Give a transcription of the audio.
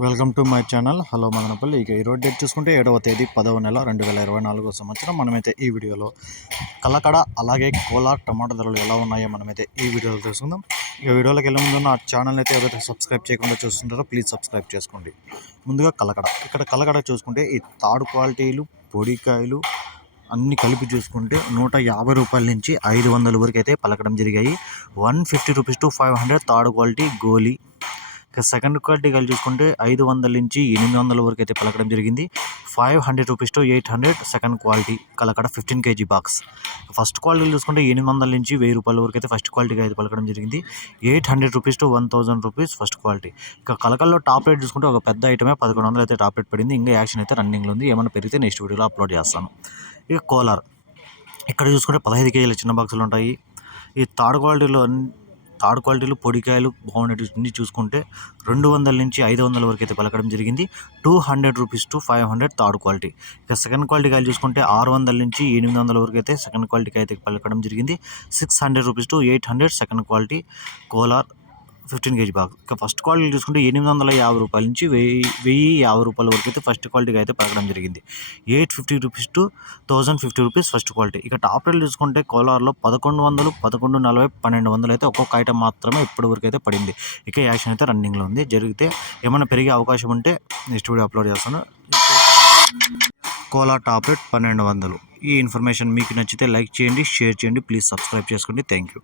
Welcome to my channel. Hello Madanapalle. ఇక ఈరోజు date చూసుకుంటే ఏడవ తేదీ పదవ నెల రెండు వేల ఇరవై నాలుగో సంవత్సరం. మనమైతే ఈ వీడియోలో కలకడ అలాగే కోలా టమాటా ధరలు ఎలా ఉన్నాయో మనమైతే ఈ వీడియోలో తెలుసుకుందాం. ఈ వీడియోలోకి వెళ్ళే ముందు నా ఛానల్ అయితే ఎవరైతే సబ్స్క్రైబ్ చేయకుండా చూస్తుంటారో ప్లీజ్ సబ్స్క్రైబ్ చేసుకోండి. ముందుగా కలకడ. ఇక్కడ కలకడ చూసుకుంటే ఈ తాడు క్వాలిటీలు పొడికాయలు అన్ని కలిపి చూసుకుంటే నూట యాభై రూపాయల నుంచి ఐదు వందల వరకు అయితే పలకడం జరిగాయి. One fifty rupees to five hundred third quality గోలీ ఇక సెకండ్ క్వాలిటీ కలిసి చూసుకుంటే ఐదు వందల నుంచి ఎనిమిది వందల వరకు అయితే పలకడం జరిగింది. Five hundred rupees to eight hundred second quality Kalakada fifteen kg box. First quality చూసుకుంటే ఎనిమిది వందల నుంచి వెయ్యి రూపాయల వరకు అయితే ఫస్ట్ క్వాలిటీగా అయితే పలకడం జరిగింది. Eight hundred rupees to one thousand rupees first quality. ఇక కలకల్లో టాప్ రేట్ చూసుకుంటే ఒక పెద్ద ఐటమే పదకొండు వందలు అయితే టాప్ రేట్ పడింది. ఇంకా యాక్షన్ అయితే రన్నింగ్లో ఉంది. ఏమైనా పెరిగితే నెక్స్ట్ వీడియోలో అప్లోడ్ చేస్తాను. ఇక కోలార్. ఇక్కడ చూసుకుంటే పదహైదు కేజీల చిన్న బాక్సులు ఉంటాయి. ఈ థర్డ్ క్వాలిటీలో అన్ని థర్డ్ క్వాలిటీలు పొడికాయలు బాగుండేటివి చూసుకుంటే రెండు వందల నుంచి ఐదు వందల వరకు అయితే పలకడం జరిగింది. Two hundred rupees to five hundred third quality. ఇక సెకండ్ క్వాలిటీ కాయలు చూసుకుంటే ఆరు వందల నుంచి ఎనిమిది వందల వరకు అయితే సెకండ్ క్వాలిటీకి అయితే పలకడం జరిగింది. Six hundred rupees to eight hundred second quality Kolar fifteen kg box. ఇక ఫస్ట్ క్వాలిటీ చూసుకుంటే ఎనిమిది వందల యాభై రూపాయల నుంచి వెయ్యి వెయ్యి యాభై రూపాయల వరకు అయితే ఫస్ట్ క్వాలిటీకి అయితే పలకడం జరిగింది. Eight fifty rupees to thousand fifty rupees first quality. ఇక టాప్ రేట్లు చూసుకుంటే కోలార్లో పదకొండు వందలు పదకొండు నలభై పన్నెండు వందలు అయితే ఒక్కొక్క ఐటమ్ మాత్రమే ఇప్పటి వరకు అయితే పడింది. ఇక యాక్షన్ అయితే రన్నింగ్లో ఉంది. జరిగితే ఏమైనా పెరిగే అవకాశం ఉంటే నెక్స్ట్ వీడియో అప్లోడ్ చేస్తాను. కోలా టాప్ రేట్ పన్నెండు వందలు. ఈ ఇన్ఫర్మేషన్ మీకు నచ్చితే లైక్ చేయండి షేర్ చేయండి ప్లీజ్ సబ్స్క్రైబ్ చేసుకోండి. Thank you.